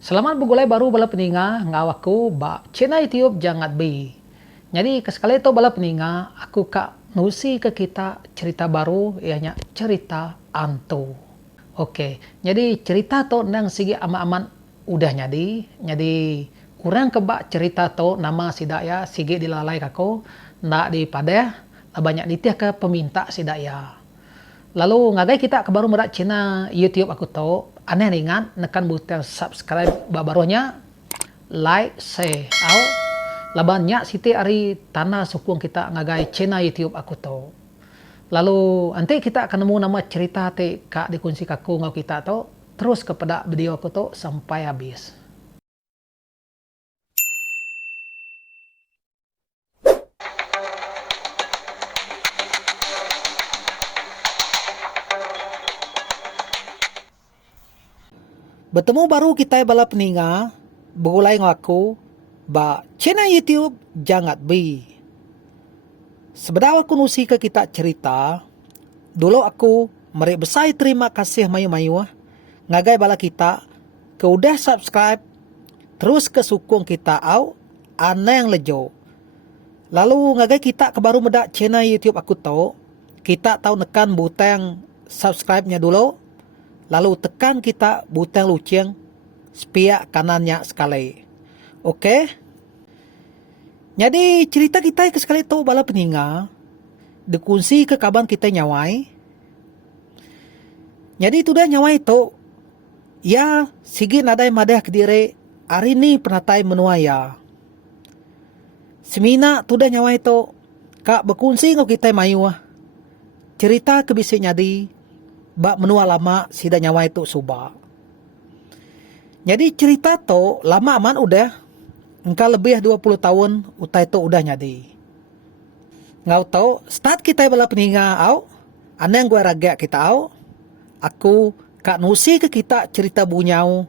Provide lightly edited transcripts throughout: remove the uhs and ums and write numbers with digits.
Selamat bergulai baru bala peninga ngawaku ba channel YouTube jangan bi. Jadi kesekali itu bala peninga aku kak nusi ke kita cerita baru ianya cerita antu. Oke, jadi cerita to nang sigi ama-aman udah jadi kurang kebak cerita to nama sidak ya sigi dilalai kako ndak di padeh banyak ditih ke peminta sidak ya. Lalu ngagai kita ke baru merak Cina YouTube aku tahu aneh ringan nekan butang subscribe barunya like share au labannya siti ari tanah sukung kita ngagai Cina YouTube aku tahu. Lalu nanti kita akan nemu nama cerita te kak dikunci kaku ngau kita tahu terus kepada video aku tahu sampai habis. Bertemu baru kita bala peninga begulai ngaku ba channel YouTube jangan bi. Sebenarnya aku nusi ke kita cerita dulu aku meri besar terima kasih mayu-mayu ngagai bala kita ke udah subscribe terus ke sukung kita au ana yang lejo. Lalu ngagai kita ke baru medak channel YouTube aku tahu kita tahu nekan butang subscribe-nya dulu. Lalu tekan kita butang luceng sepihak kanannya sekali. Oke? Jadi cerita kita ke sekali itu bala peninga dikunci ke kaban kita nyawai. Jadi itu dah nyawai itu ya sigi nadai madah ke diri hari ni penatai menuaya. Semina tu dah nyawai itu kak berkunci ngau kita mayu cerita kebisi nyadi bak menua lama sida nyawa itu suba. Jadi cerita to lama aman udah engkau lebih 20 tahun utai to udah nyadi. Ngau tahu start kita bala peninga au aneng gue raga kita au aku kak nusi ke kita cerita bunyau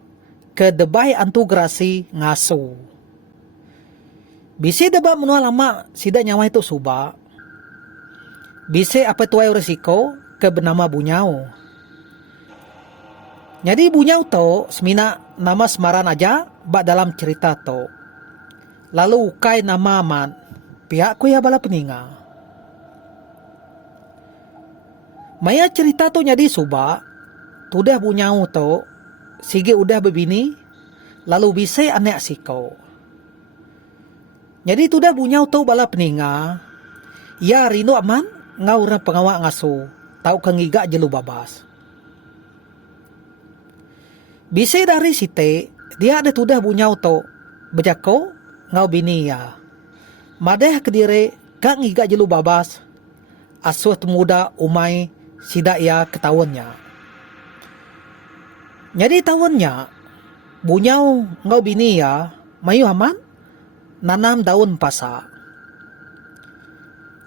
ke debai antu grasi ngasu. Bisi deba menua lama sida nyawa itu suba. Bisi apa tuai resiko ke bernama bunyau. Jadi bunyau to semina nama semaran aja bak dalam cerita to. Lalu ukai nama aman pihak ku ya bala peninga. Maya cerita to nyadi suba tudah bunyau to sige udah bebini lalu bisa anek siko. Jadi tudah bunyau to bala peninga ya rino aman ngau orang pengawak ngasu tau kengiga jelu babas. Bisa dari site, dia ada tudah bunyau to, bejako ngau bini ya. Madeh kediri kak ngiga jelu babas, asuh temuda umai sidak ya ketahuannya. Jadi tahuannya, bunyau ngau bini ya, mayu aman, nanam daun pasa.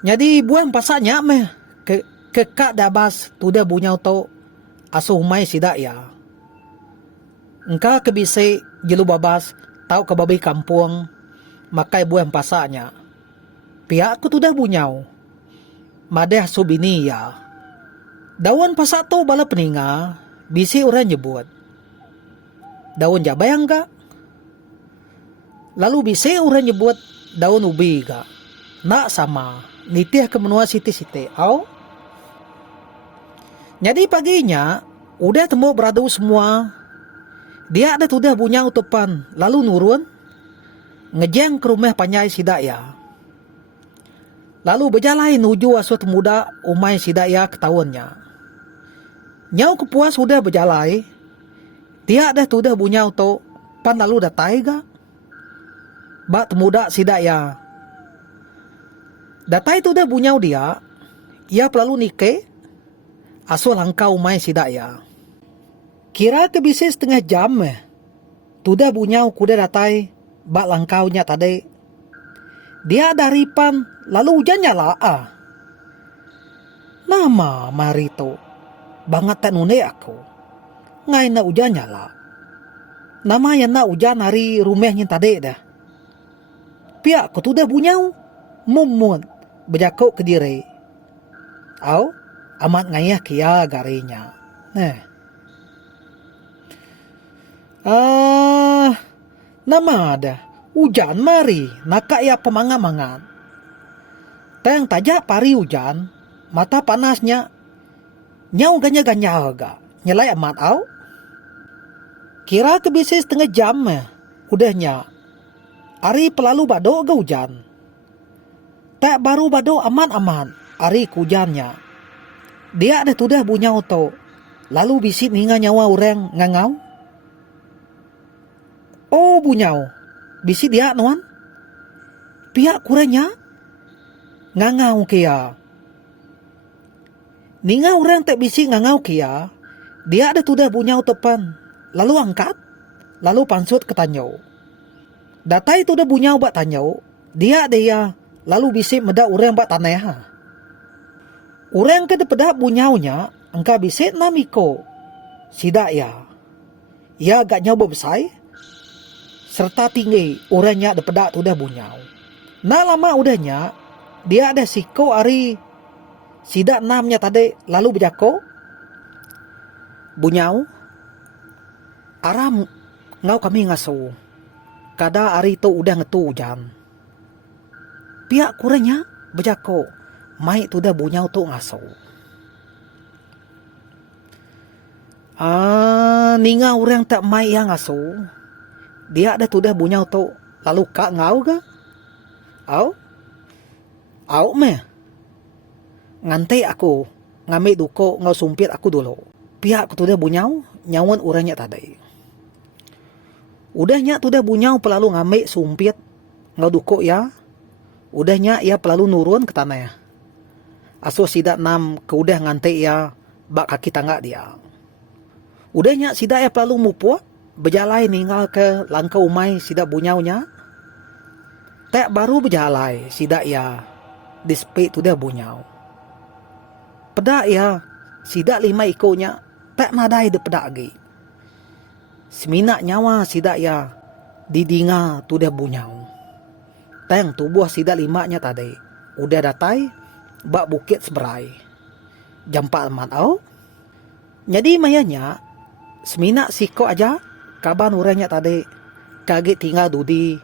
Jadi buah pasanya meh, ke kak dabas tudah bunyau to, asuh umai sidak ya. Engkau kebise jelu babas tau ke babi kampung makai buah pasanya. Pihak aku tu dah bunyau. Madeh subini ya. Daun pasak tu bala peninga bisi orang nyebut. Daun jabayang ga? Lalu bisi orang nyebut daun ubi ga? Nak sama. Nitih ke menua siti-siti. Au? Jadi paginya udah temu beradu semua. Dia ada tudah bunyau topan lalu nurun ngejeng ke rumah panyai sidaya. Lalu berjalan nuju asut muda umai sidaya ketahuannya. Nyau kepuas sudah berjalan. Dia ada tudah bunyau to pan lalu datai ga. Bak temuda sidaya. Datai tudah bunyau dia. Ia pelalu nike asul langkau umai sidaya. Kira ke bisa setengah jam tudah bunyau kuda datai bak langkaunya tadi. Dia dari pan lalu hujannya lah Nama marito banget tak nune aku. Ngai na hujannya lah. Nama yang na hujan hari rumahnya tadi dah. Pihak ku tudah bunyau mumun berjakuk ke diri. Au amat ngayah kia garinya. Nama ada. Hujan mari, naka ya pemangat-mangat. Tayang tajak pari hujan, mata panasnya. Nyau ganya-ganya agak. Nyelai amat au. Kira kebisi setengah jam udahnya. Ari pelalu bado ke hujan. Tak baru bado aman-aman. Ari hujannya. Dia ada tudah bunyau to. Lalu bisi ninga nyawa orang ngangau. Oh bunyau. Bisi dia nuan. Pihak kurangnya. Ngangau kia. Ninga orang tak bisi ngangau kia. Dia ada tudah bunyau tepan. Lalu angkat. Lalu pansut ke tanyau. Datai tudah bunyau bak tanyau. Dia. Lalu bisi meda orang bak tanah. Orang ke depedak bunyaunya. Angka bisi namiko. Sidak ya. Ia agak nyoba besai. Serta tinggi orangnya depedak tudah bunyau. Nah lama udahnya. Dia ada siko ari. Sidak namnya tadi lalu berjako. Bunyau. Aram ngau kami ngaso. Kada ari tu udah ngetu hujan. Pihak kurangnya berjako. Mai tu dah bunyau tu ngaso. Ninga orang tak mai yang ngaso. Dia ada tu dah bunyau tu. Lalu kak ngau ke? Au meh. Ngantai aku. Ngambil duko ngau sumpit aku dulu. Pihak tu dah bunyau. Nyawan orangnya tadi. Udahnya tu dah bunyau pelalu ngambil sumpit. Ngau duko ya. Udahnya ia pelalu nurun ke tanah ya. Aso sidak nam ke udah ngantai ya. Bak kaki tangga dia. Udahnya sidak ya pelalu mupuak. Berjalai ninggal ke langkah umai sidak bunyaunya. Tak baru berjalai sidak ya. Dispek tu dah bunyau. Pedak ya. Sidak 5 ekornya. Tak nadai de pedak lagi. Seminak nyawa sidak ya. Didinga tu dah bunyau. Tang tubuh sidak 5-nya tadi. Udah datai. Bak bukit seberai. Jampak amat au. Jadi mayanya. Seminak siko aja. Kaban orangnya tadi. Kaget tinggal dudi.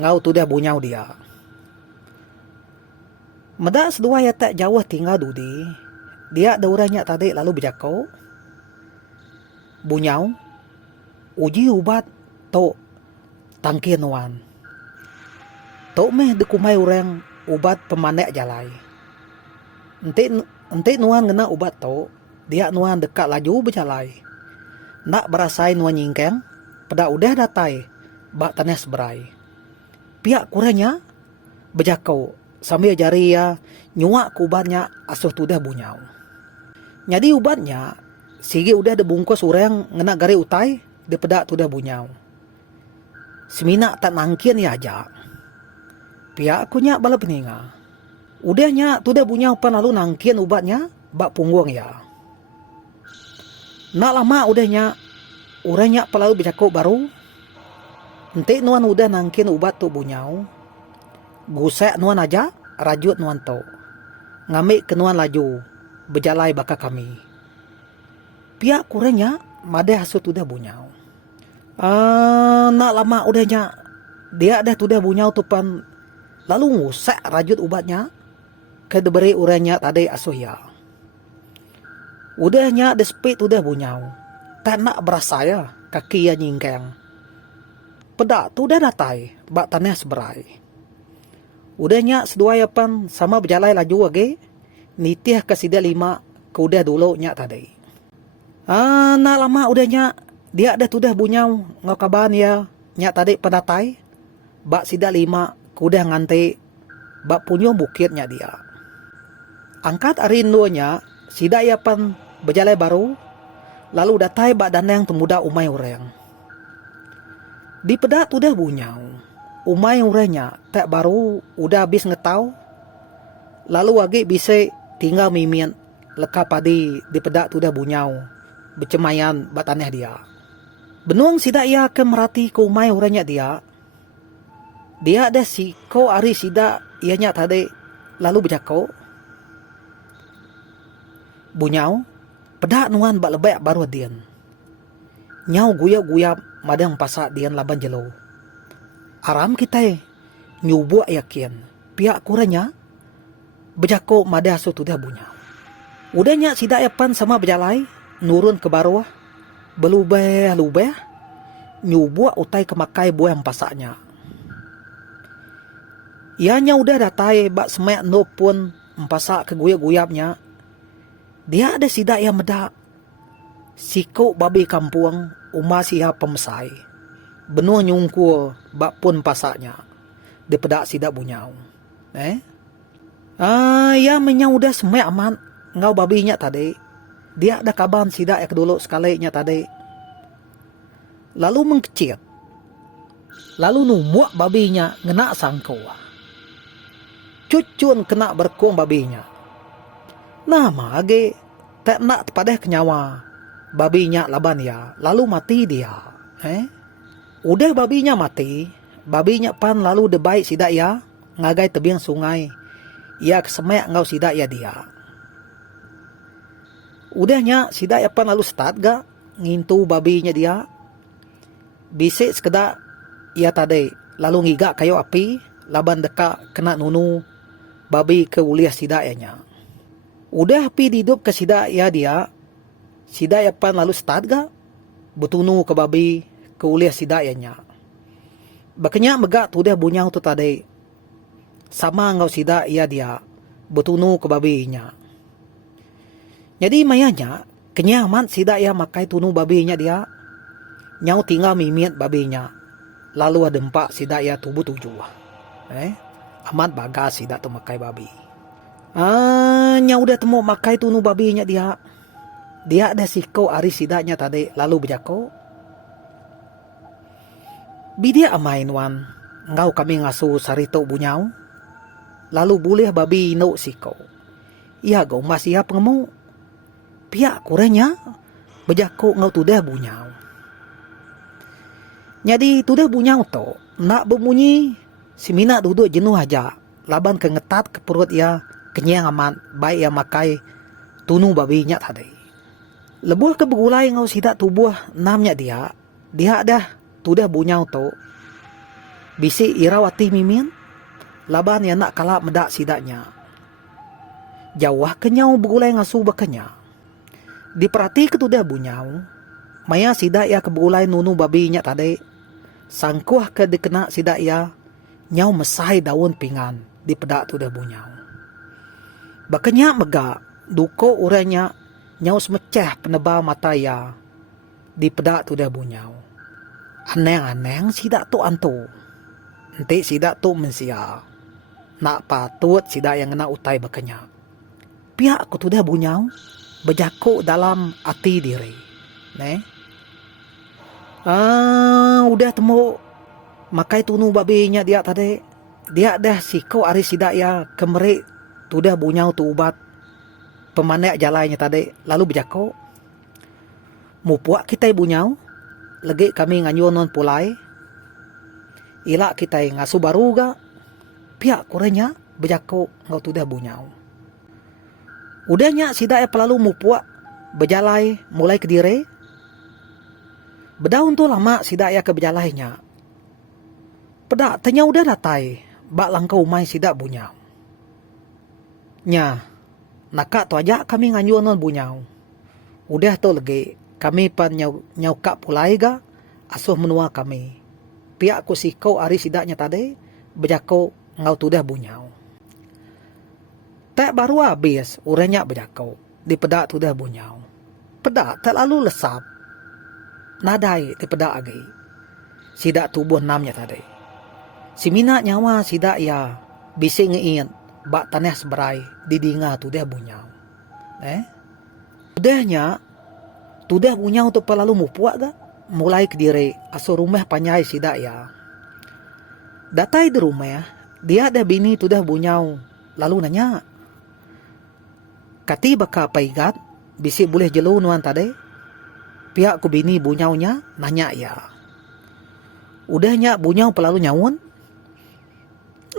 Ngau tu dah bunyau dia. Medak sedua ya tak jauh tinggal dudi. Dia ada orangnya tadi lalu berjako. Bunyau. Uji ubat. Tok. Tangkian wan. Tok meh dekumai orang. Ubat pemanek jalai. Ente nuan ngena ubat tok. Dia nuan dekat laju berjalai. Nak berasain nuan nyingkeng. Pada udah datai. Bak tanah seberai. Pihak kurangnya. Berjakau. Sambil jari ya. Nyuak ke ubatnya. Asuh tu dah bunyau. Jadi ubatnya. Sigi udah dibungkus orang. Ngena gari utai. Dia pedak tu dah bunyau. Seminak tak nangkin ya aja. Pihak kunya bala peninga. Udahnya tu dah bunyau pan lalu nangkin ubatnya. Bak punggung ya. Nak lama udahnya. Orangnya pelalu bercakap baru. Ente nuan udah nangkin ubat tu bunyau. Gusek nuan aja. Rajut nuan tu. Ngambil ke nuan laju. Berjalai baka kami. Pihak kurangnya. Made hasut udah bunyau. Nak lama udahnya. Dia dah tu dah bunyau tu pan. Lalu ngusek rajut ubatnya. Kedeberi orangnya tadi asuh ya. Udahnya despek tu dah bunyau. Tak nak berasa ya. Kaki ya nyingkeng. Pedak tu dah datai. Bak tanah seberai. Udahnya sedua yapan. Sama berjalai laju lagi. Nitih ke sida 5. Ke udah dulu nyak tadi. Nak lama udahnya. Dia ada tu dah bunyau. Ngau kaban ya. Nyak tadi pendatai. Bak sida 5. Ke udah nganti. Bak punyo bukitnya dia. Angkat arindonya. Sida yapan berjalai baru. Lalu datai bak danang temuda umai orang. Di pedak tu dah bunyau. Umai orangnya tak baru udah habis ngetau. Lalu lagi bisa tinggal mimin leka padi di pedak tu dah bunyau. Bercemayan bak tanah dia. Benuang sida ia ke merati ke umai orangnya dia. Dia ada si ko ari sida ianya tadi lalu berjako. Bunyau. Pedak nuan bak lebak baru dian. Nyau guyap-guyap madang pasak dian laban jelo. Aram kita nyubuk yakin. Pihak kuranya bejako mada so tudah bunyau. Udahnya sidak yapan sama berjalai nurun ke bawah belubeh nyubuk utai kemakai buah pasaknya. Ianya udah datai bak semek no pun empasak ke guyap-guyapnya. Dia ada sidak yang medak. Siko babi kampung umah siha pemesai. Benua nyungkul bak pun pasaknya. Dia pedak sidak bunyau. Ya menyau udah semek aman. Ngau babinya tadi. Dia ada kaban sidak yang kedulu sekalinya tadi. Lalu mengkecil. Lalu numuak babinya ngena sangko. Cucun kena berkong babinya. Nah mage tak nak pada kenyawa. Babinya laban ya. Lalu mati dia. Udah babinya mati. Babinya pan lalu debaik sidak ya. Ngagai tebing sungai. Ia kesemek ngau sidak ya dia. Udahnya sidak ya pan lalu start ga. Ngintu babinya dia. Bisik sekedar ia tadi. Lalu ngigak kayu api. Laban dekak kena nunu. Babi ke uliah sidak ya. Udah api dihidup ke sidak ya dia. Sidak ya pan lalu start ga. Betunu ke babi. Ke uliah sidak ya nya. Bakanya megak tu dah bunyau tu tadi. Sama ngau sidak ya dia. Betunu ke babinya. Jadi mayanya. Kenyaman sidak ya makai tunu babinya dia. Nyau tinggal mimit babinya. Lalu ada empat sidak ya tubuh tujuh. Amat bagas sidak tu makai babi. Nyau udah temu makai tunu babinya dia. Dia ada siko ari sidaknya tadi. Lalu berjako. Bidia amain wan. Ngau kami ngasuh sarito bunyau. Lalu boleh babi no siko. Ia gau masih apa ngemu. Pihak kurenya. Berjako ngau tudah bunyau. Jadi tudah bunyau to. Nak berbunyi. Si Mina duduk jenuh aja. Laban kengetat ke perut ia. Kenyang amat. Baik ia makai. Tunu babinya tadi. Lebuh ke begulai ngau sidak tubuh. Namnya dia. Dia dah. Tudah bunyau to. Bisi irawati mimin. Laban yang nak kalap medak sidaknya. Jauh kenyau begulai ngasuh bekenya. Diperhati ke tudah bunyau. Maya sidak ya ke begulai nunu babinya tadi. Sangkuh ke dikena sidak ya. Nyau mesai daun pingan. Di pedak tudah bunyau. Bekenya megak. Duko uranya. Nyau semecah penebal mata ya. Di pedak tudah bunyau. Aneng-aneng sidak tu antu. Nanti sidak tu mensia. Nak patut sidak yang kena utai bekenya. Pihak aku tu dah bunyau. Berjakuk dalam hati diri. Udah temu. Makai tunu babinya dia tadi. Dia dah sikau ari sidak ya. Kemerik tu dah bunyau tu ubat. Pemanek jalannya tadi. Lalu berjakuk. Mupuak kita bunyau. Lagi kami nganyuan non pulai. Ilak kita ngasuh baru ga. Pihak kurenya berjakuk ngau tu dah bunyau. Udahnya sidak ya pelalu mupuak. Berjalai mulai ke diri. Bedaun tu lama sidak ya ke berjalainya. Pedak tanya udah datai. Bak langkau umai sidak bunyau. Nya. Nakak tu aja kami nganyuan non bunyau. Udah tu lagi. Kami pan nyau-kak pulai ga. Asuh menua kami. Pihak ku sikau ari sidaknya tadi. Berjakau ngau tu dah bunyau. Tak baru habis. Uranya berjakau. Di pedak tu dah bunyau. Pedak tak lalu lesap. Nadai di pedak lagi. Sidak tubuh namnya tadi. Si Mina nyawa sidak ya. Bising ngein. Bak tanah seberai. Di dinga tu dah bunyau. Udahnya. Tu dah bunyau tu pelalu mupuak ga. Mulai ke diri. Asuh rumah panjai sidak ya. Datai di rumah. Dia ada bini tu dah bunyau. Lalu nanya. Kati baka paigat. Bisi boleh jelu nuan tadi. Pihak ku bini bunyaunya. Nanya ya. Udahnya bunyau pelalu nyawun.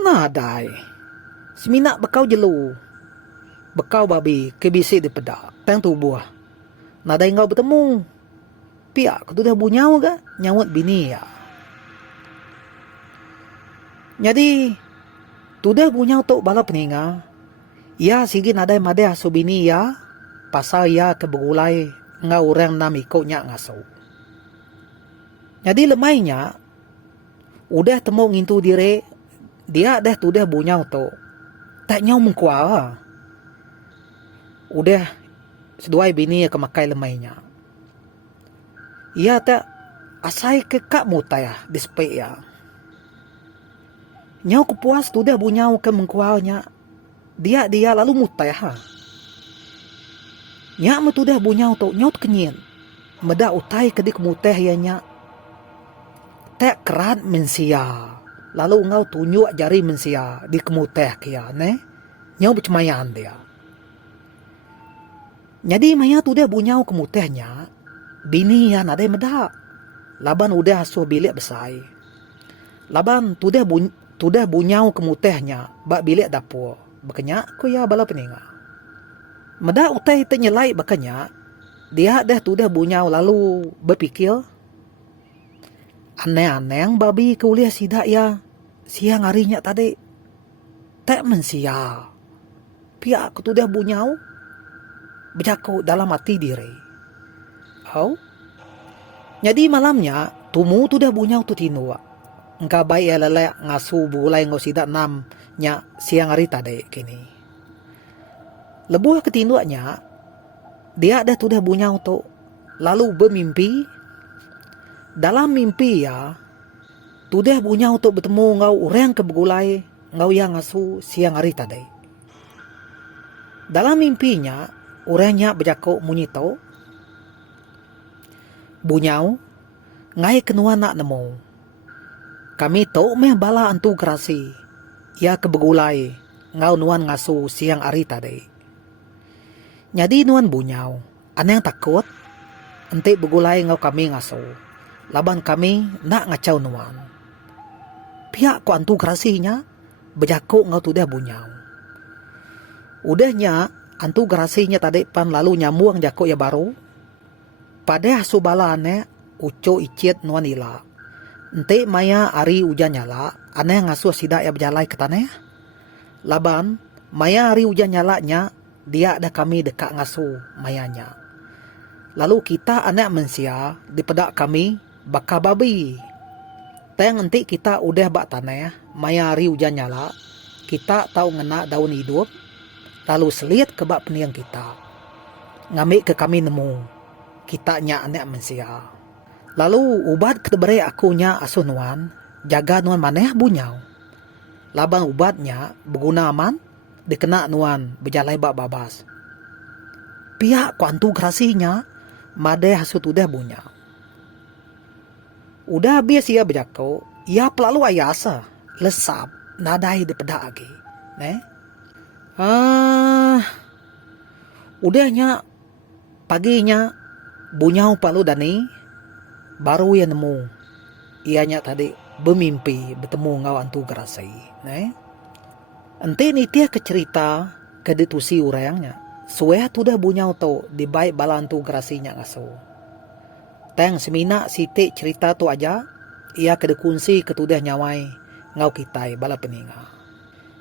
Nadai. Semina bekau jelu. Bekau babi. Kebisi di pedak. Teng tubuh. Nadai ngau bertemu. Pihak ku tu dah bunyau ga. Nyawut bini ya. Jadi, tudah bunyau to bala peninga. Ya sige nadai made aso bini ya, pasal ya kebegulai nga orang nam ikutnya ngaso. Jadi lemainya, udah temu ngintu dire, dia dah tudah bunyau to. Tak nyau mengkuah. Udah seduai bini ya kemakai lemainya. Ia tak asai ke kak mutaya dispe ya. Nyau kepuas tudah bunyau ke mengkuahnya. Dia lalu mutaya. Nya me tudah bunyau to nyau kenyin. Meda utai kedik muteh ya nya. Tak kerat mensia. Lalu ngau tunjuk jari mensia di kemuteh kia ne. Nyau bercemayan dia. Jadi maya tudah bunyau kemutehnya. Bini ya nadai meda. Laban udah asuh bilik besai. Laban tudah bunyau kemutehnya bak bilik dapur. Bakanya ku ya bala peninga. Meda utai tenyelai bakanya. Dia dah tudah bunyau lalu berpikir. Aneh-aneh yang babi kuliah sidak ya. Siang harinya tadi. Tak mensia. Pihak ku tudah bunyau. Berjaku dalam hati diri. Oh? Jadi malamnya, tumu tu dah bunyau tu tinua. Engkau baik ya lelek ngasu bulai ngau sidak nam nya siang hari tadi kini. Lebuh ketinduaknya, dia dah tu dah bunyau tu. Lalu bermimpi. Dalam mimpi ya, tu dah bunyau tu bertemu ngau orang kebegulai ngau yang ngasu siang hari tadi. Dalam mimpinya, orangnya berjaku munyi tau. Bunyau, ngai kenua nak nemu. Kami tau meh bala antu gerasi. Ya kebegulai, ngau nuan ngasu siang hari tadi. Jadi nuan bunyau, aneh yang takut. Ente begulai ngau kami ngasu. Laban kami nak ngacau nuan. Pihak ko antu gerasinya, berjaku ngau tu dah bunyau. Udahnya, antu gerasinya tadi pan lalu nyambuang jako ya baru. Pada subala ane uco icit nuan ila. Ente maya ari ujan nyala, ane ngasuh sidak ya berjalai ke tanah. Laban, maya ari ujan nyalanya, dia ada kami dekat ngasuh mayanya. Lalu kita anak mensia di pedak kami baka babi. Teng ente kita udah bak tanah, maya ari ujan nyala, kita tahu ngena daun hidup, lalu selit ke bak peniang kita. Ngambil ke kami nemu. Kita nya anak mensia. Lalu ubat ketebere akunya asuh nuan, jaga nuan maneh bunyau. Laban ubatnya berguna aman, dikena nuan berjalai bak babas. Pihak ku antu gerasinya, made hasut udah bunyau. Udah habis ia berjaku, ia pelalu ayasa, lesap, nadai di pedak lagi. Udahnya, paginya, bunyau palu dani baru ya nemu ianya tadi bermimpi bertemu ngau antu gerasi ente ni tiah ke cerita ke ditusi urangnya sueh tu dah bunyau tu di baik bala antu gerasinya ngaso teng semina siti cerita tu aja ia ke dekunsi ketudah nyawai ngau kitai bala peninga.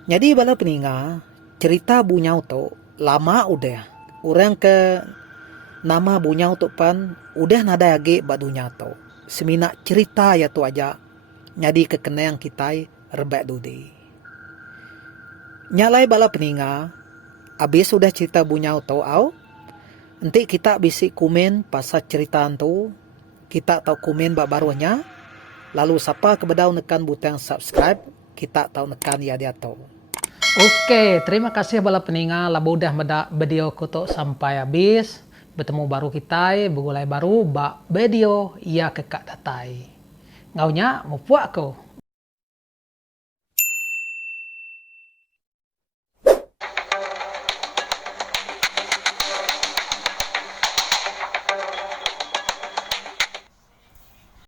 Jadi bala peninga cerita bunyau tu lama udah orang ke nama bunyau tu pan udah nada lagi bak dunia tu. Semina cerita ya tu aja. Jadi kekenang kita rebak dudi. Nyalai bala peninga. Habis sudah cerita bunyau tu au. Nanti kita bisi komen pasal cerita tu. Kita tahu komen bak barunya. Lalu siapa kebedau nekan butang subscribe. Kita tahu nekan ya dia tu. Oke, terima kasih bala peninga. Labu udah meda video kutuk sampai habis. Bertemu baru kita, begulai baru, bak video, ia kekak datai. Ngaunya, mupuak ko.